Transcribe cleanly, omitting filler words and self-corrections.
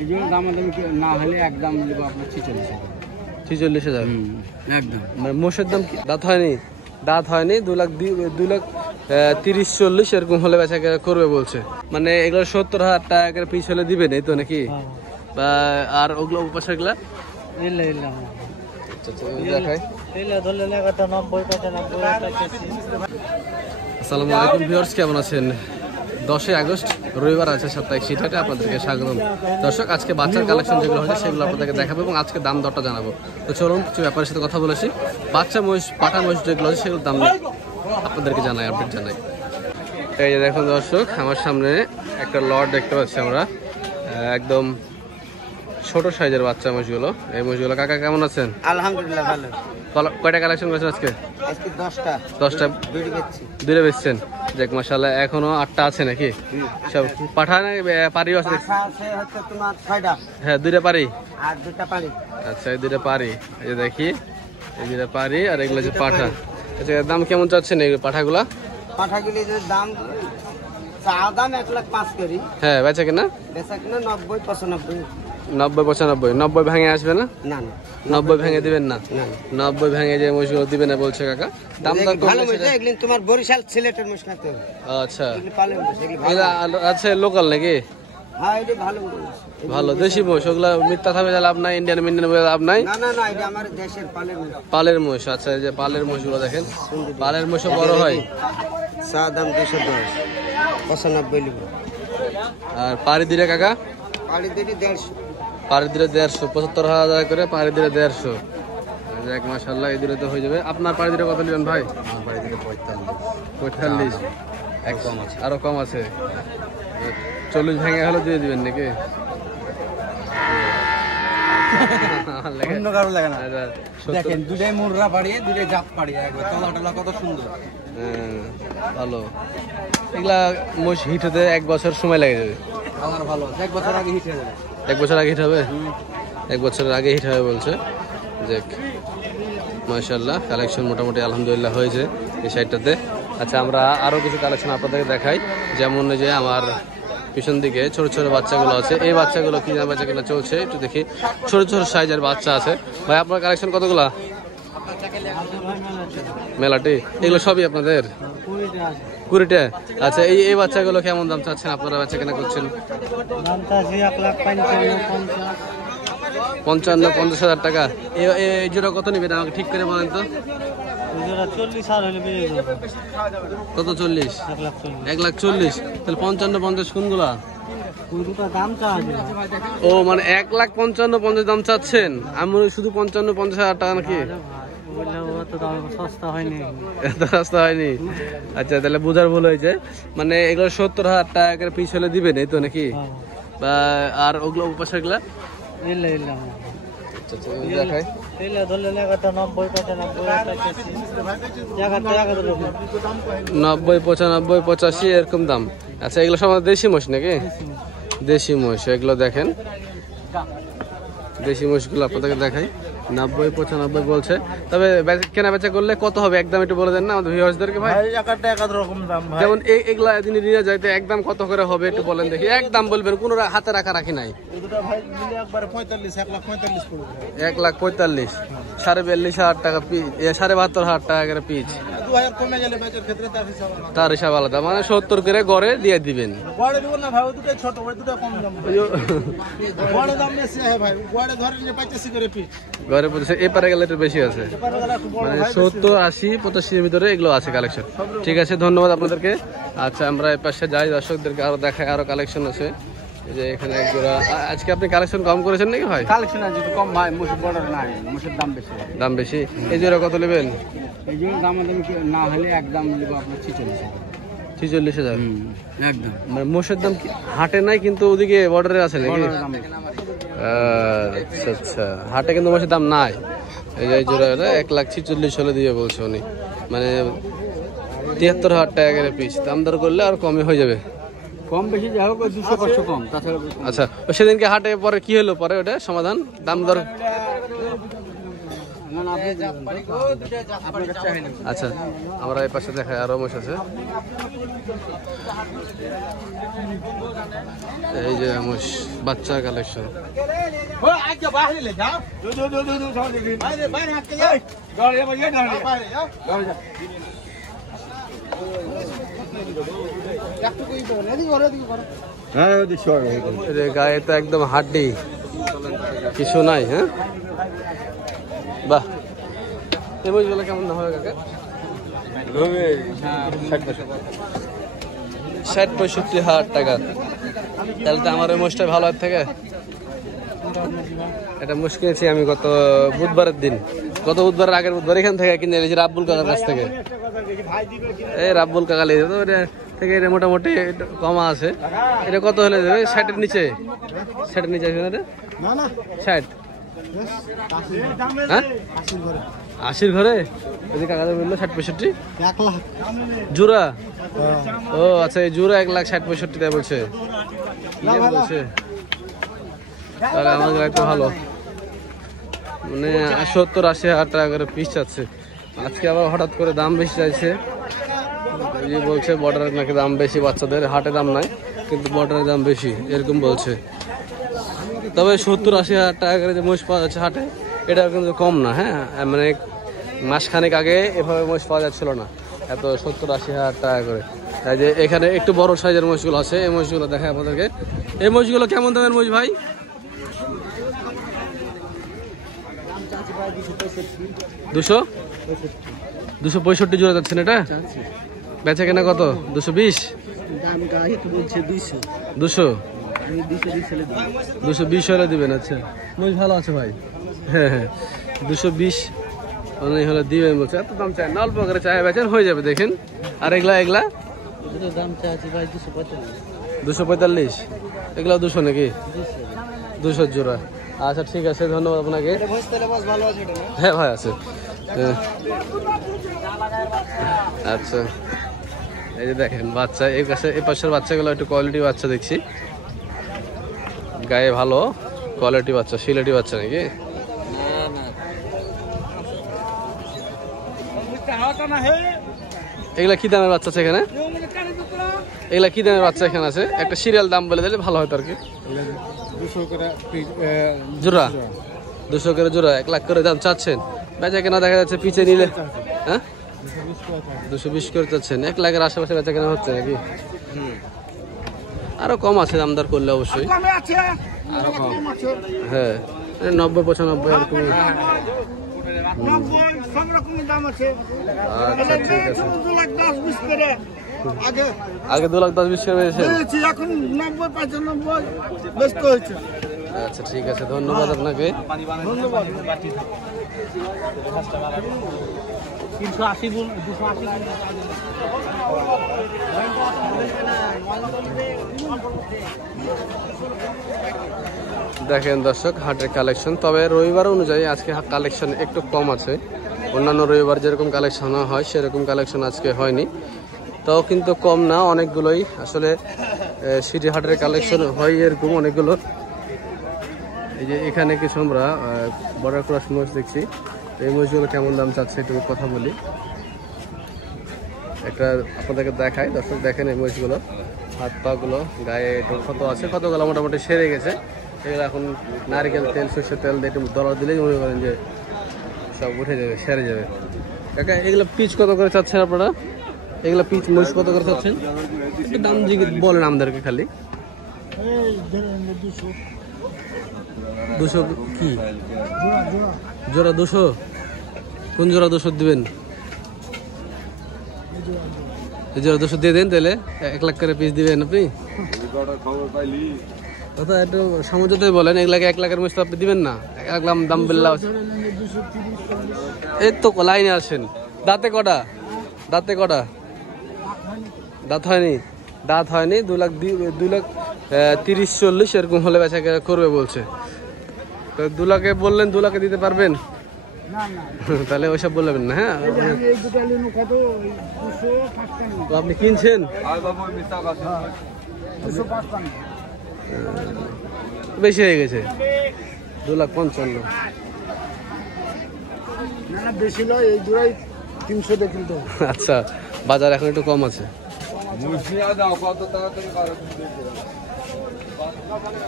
এই জন্য দাম না হলে একদম নেবো আপনার 46,000। 46,000 একদম। মানে মোষের দাম কি দাঁত হয়নি? দাঁত হয়নি, 2,30,40 এরকম হলে বেচা করবে বলছে। মানে এগুলো 70,000 টাকা পিস হলে দিবেন এই তো নাকি? বা আর ওগুলো পাশের গুলা দেখাই। আসসালামু আলাইকুম ভিউয়ার্স, কেমন আছেন? 10 আগস্ট রবিবার আছে, সাপ্তাহিক সিটহাটে আপনাদেরকে স্বাগতম। দর্শক, আজকে বাচ্চার কালেকশন যেগুলো হয়েছে সেগুলো আপনাদেরকে দেখাবো এবং আজকে দাম দরটা জানাবো। তো চলুন কিছু ব্যাপারের সাথে কথা বলেছি। বাচ্চা মহিষ, পাঠা মহিষ যেগুলো আছে সেগুলোর দাম আপনাদেরকে জানাই, আপডেট জানাই। এই যে দেখুন দর্শক, আমার সামনে একটা লট দেখতে পাচ্ছি আমরা, একদম ছোট সাইজের বাচ্চা মহিষগুলো। এই মহিষগুলো কাকা কেমন আছেন? আলহামদুলিল্লাহ ভালো। কয়টা কালেকশন করেছেন আজকে? আজকে 10টা। 10টা দুইটা বেচছেন? দেখ মাশাআল্লাহ, এখনো 8টা আছে নাকি? সব পাঠা না পারিও আছে? পাঠা আছে হচ্ছে তোমার 6টা। হ্যাঁ, 2টা পারি আর 2টা পারি। আচ্ছা, এই 2টা পারি। এই যে দেখি, এই 2টা পারি আর এগুলো যে পাঠা। আচ্ছা, দাম কেমন চাচ্ছেন এই পাঠাগুলা? পাঠাগুলির দাম চা দাম 1,05,000 করি। হ্যাঁ, বেচা কিনা? বেচা কিনা 90-95। 90-95। 90 ভেঙে আসবে না? না না, 90 ভেঙে দিবেন না? না 90 ভেঙে যে মহিষগুলো দিবেন না বলছে কাকা। দাম দর ভালো মহিষ, এগুলি তোমার বরিশাল সিলেটের মহিষ না তো। আচ্ছা, এগুলি পালে মহিষ, এগুলি ভালো। আচ্ছা, লোকাল নাকি? হ্যাঁ, এটা ভালো মহিষ। ভালো দেশি মহিষ, ওগুলা মিথ্যা থাকবে লাভ নাই, ইন্ডিয়ান লাভ নাই। না না না, এটা আমার দেশের পালের মহিষ। পালের মহিষ। আচ্ছা, এই যে পালের মহিষগুলো দেখেন, পালের মহিষ বড় হয়। চা দাম 210, 95 লিব। আর পাড়ি দিলে কাকা? পাড়ি দিলে 150। পাড়ি দিলে 150, 75,000 করে পাড়ি দিলে 150। এক মাশাআল্লাহ, এই দিলে তো হয়ে যাবে। আপনার পাড়ি দিলে কত নেবেন ভাই? পাড়ি দিলে 45। এক কম আছে, আরো কম আছে। 40 ভেঙে হলে দিয়ে দিবেন নাকি? অন্য কারো লাগে না। দেখেন, দুটাই মুররা পাড়িয়ে, দুটাই জাত পাড়িয়ে, একবার তলাটলা কত সুন্দর। ভালো। এগুলা মোষ হিট হতে 1 বছর সময় লেগে যাবে। আমার ভালো, 1 বছর আগে হিট হয়ে যাবে। 1 বছর আগে হিট হবে? 1 বছরের আগে হিট হবে বলছে। দেখ মাশাআল্লাহ, কালেকশন মোটামুটি আলহামদুলিল্লাহ হয়েছে এই সাইডটাতে। আচ্ছা, আমরা আরো কিছু কালেকশন আপনাদেরকে দেখাই। যেমন যে আমার পিছন দিকে ছোট ছোট বাচ্চাগুলো আছে, এই বাচ্চাগুলো কি দাম বাচ্চা কিনা চলছে একটু দেখি। ছোট ছোট সাইজের বাচ্চা আছে। ভাই, আপনার কালেকশন কতগুলা? মেলাটি এগুলো সবই আপনাদের? 20টা। আচ্ছা, এই বাচ্চাগুলো কেমন দাম চাচ্ছেন আপনারা বেচা কেনা করছেন? 55-50,000 টাকা। এই জোড়া কত নেবেন আমাকে ঠিক করে বলেন তো? কত? 40? 1,40,000। তাহলে 55-50 কোনগুলা? ও মানে 1,55,000-50 দাম চাচ্ছেন? আমি শুধু 55-50,000 টাকা নাকি? এত সস্তা হয়নি? আচ্ছা, তাহলে বোঝার ভুল হয়েছে। মানে এগুলো 70,000 টাকা পিস হলে দিবেন এই তো নাকি? বা আর ওগুলো পাশের গুলা? দেখাই। 90-95-85 এরকম দাম। আচ্ছা, এগুলো সব দেশি মোষ নাকি? দেশি মোষ এগুলো দেখেন, দেশি মোষগুলো আপনাদেরকে দেখাই। 90-95 বলছে। তবে কেনা বেচা করলে কত হবে একদম একটু বলে দেন না আমাদের ভিউয়ার্সদেরকে ভাই। যেমন এগুলা দিনে নিয়ে যাইতে একদম কত করে হবে একটু বলেন দেখি। একদম বলবেন, কোনো হাতে রাখা রাখি নাই। 1,45,000। 42,500 টাকা পিস, 72,500 টাকা করে পিস। তার হিসাব আলাদা, মানে 70 করে গড়ে দিয়ে দিবেন। ঘরে 85 এপারে গেলে একটু বেশি আছে, মানে 70-80-85 ভিতরে এগুলো আছে কালেকশন। ঠিক আছে, ধন্যবাদ আপনাদেরকে। আচ্ছা, আমরা এই পাশে যাই, দর্শকদেরকে আরো দেখাই, আরো কালেকশন আছে। এই যে এখানে এক জোড়া। আজকে আপনি কালেকশন কম করেছেন নাকি ভাই? কালেকশন আছে কম ভাই, মুসুর বর্ডার নাই, মুসুর দাম বেশি। দাম বেশি? এই জোড়া কত নেবেন? এই জন্য দাম না হলে একদম নেব আপনার 46,000। 46,000 একদম। মানে মোষের দাম কি হাটে নাই, কিন্তু ওদিকে বর্ডারে আছে নাকি? আচ্ছা আচ্ছা, হাটে কিন্তু মোষের দাম নাই। এই যে এই জোড়া 1,46,000 হলে দিয়ে বলছে উনি, মানে 73,000 টাকা করে পিস। দাম দর করলে আর কমই হয়ে যাবে, কম বেশি যাই হোক 200-500 কম। তাছাড়া আচ্ছা, সেদিনকে হাটে পরে কি হলো, পরে ওটা সমাধান দাম দর? আচ্ছা, আমরা এই পাশে দেখাই আরো মোষ আছে। এই যে মোষ বাচ্চার কালেকশন। গায়ে তো একদম হাড্ডি, কিছু নাই। হ্যাঁ, বাহ, এই মোষগুলো কেমন হবে কাকা? 60-65,000 টাকা। তাহলে তো আমার ওই মোষটা ভালো থেকে। এটা মোষ কিনেছি আমি গত বুধবারের দিন, গত বুধবারের আগের বুধবার এখান থেকে কিনে এনেছি রাব্বুল কাকার কাছ থেকে। এই রাব্বুল কাকা লিয়ে তো থেকে এটা মোটামুটি কমা আছে। এটা কত হলে দেবে? 60-এর নিচে? 60-এর নিচে আছে না? 60? হ্যাঁ, 80-র ঘরে। যদি কাকাদের বললো 60-65 জোড়া। ও আচ্ছা, এই জোড়া 1,60,65,000 টাকা বলছে। বলছে তাহলে আমাদের একটু ভালো, মানে 70-80,000 টাকা করে পিস আছে। আজকে আবার হঠাৎ করে দাম বেশি চাইছে। এই বলছে বর্ডারের নাকি দাম বেশি, বাচ্চাদের হাটে দাম নাই কিন্তু বর্ডারের দাম বেশি, এরকম বলছে। তবে 70-80,000 টাকা করে যে মোষ পাওয়া যাচ্ছে হাটে, এটা কিন্তু কম না। হ্যাঁ, মানে মাসখানেক আগে এভাবে মোষ পাওয়া যাচ্ছিল না এত, 70-80,000 টাকা করে। তাই যে এখানে একটু বড় সাইজের মোষগুলো আছে, এই মোষগুলো দেখায় আপনাদেরকে। এই মোষগুলো কেমন দামের মোষ ভাই? 265 জোড়া যাচ্ছে না এটা? বেচা কেনা কত? 220? 220 হলে দিবেন? আচ্ছা, মোষ ভালো আছে ভাই। হ্যাঁ হ্যাঁ, 220 হলে দিবেন বলছে। এত দাম চায় না, অল্প করে চায় বেচেন, হয়ে যাবে দেখেন। আর এগুলা দাম চাচ্ছি ভাই 245। এগুলা 200 নাকি? 200 জোড়া। আচ্ছা ঠিক আছে, ধন্যবাদ আপনাকে। হ্যাঁ ভাই আছে। আচ্ছা, এই যে দেখেন বাচ্চা, এই পাশের বাচ্চাগুলো একটু কোয়ালিটি বাচ্চা দেখছি, গায়ে ভালো কোয়ালিটি বাচ্চা, সিলেটি বাচ্চা নাকি? এগুলা কি দামের বাচ্চা আছে এখানে? এগুলা কি দামের বাচ্চা এখানে আছে? একটা সিরিয়াল দাম বলে দিলে ভালো হয় আর কি। 200 করে জোড়া? 200 করে জোড়া, 1 লাখ করে দাম চাচ্ছেন। বেচা কেনা দেখা যাচ্ছে পিছে নিলে, হ্যাঁ 220 করে চাচ্ছেন। 1 লাখের আশেপাশে বেচা কেনা হচ্ছে নাকি? আরো কম আছে দামদার করলে অবশ্যই, আরো কম। হ্যাঁ, 90-95 এরকম। আচ্ছা ঠিক আছে। আগে 2,10,20 করে বেচেছেন? এখন 90-95 ব্যস্ত হয়েছে। আচ্ছা ঠিক আছে, ধন্যবাদ আপনাকে। ধন্যবাদ। 380 280। দেখেন দর্শক, হাটের কালেকশন, তবে রবিবার অনুযায়ী আজকে কালেকশন একটু কম আছে। অন্যান্য রবিবার যেরকম কালেকশন হয় সেরকম কালেকশন আজকে হয়নি, তাও কিন্তু কম না, অনেকগুলোই আসলে সিটি হাটের কালেকশন হয় এরকম অনেকগুলো। এই যে এখানে কিছু আমরা বর্ডার ক্রস মোষ দেখছি, এই মোষগুলো কেমন দাম চাচ্ছে একটু কথা বলি, একটা আপনাদেরকে দেখাই। দর্শক দেখেন এই মোষগুলো, হাত পা গুলো, গায়ে একটু ক্ষত আছে, ক্ষতগুলো মোটামুটি সেরে গেছে। এগুলো এখন নারিকেল তেল, সর্ষের তেল দিয়ে একটু ডলার দিলেই মনে করেন যে সব উঠে যাবে, সেরে যাবে। কাকা এগুলো পিচ কত করে চাচ্ছেন আপনারা? এগুলো পিচ মোষ কত করে চাচ্ছেন? একটু দাম জিজ্ঞেস বলেন আমাদেরকে খালি। 200 কি জোড়া? 200? কোন জোড়া 200 দিবেন? এই জোড়া 200 দিয়ে দেন, তাহলে 1 লাখ করে পিস দিবেন আপনি? কথা একটু সমঝোতায় বলেন, 1 লাখে 1 লাখের মধ্যে আপনি দিবেন না? 1 লাখ দাম বিল্লা। এই তো লাইনে আসেন। দাঁতে কটা? দাঁত হয়নি? দাঁত হয়নি। 2,30,40 এরকম হলে বেচা করবে বলছে। তো 2 লাখে বললেন, 2 লাখে দিতে পারবেন? তাহলে ওইসব বলবেন না। হ্যাঁ, তো আপনি কিনছেন? বেশি হয়ে গেছে, 2,55,000। না বেশি নয়, এই দুটাই 300 টাকা কিনতে হবে। আচ্ছা, বাজার এখন একটু কম আছে।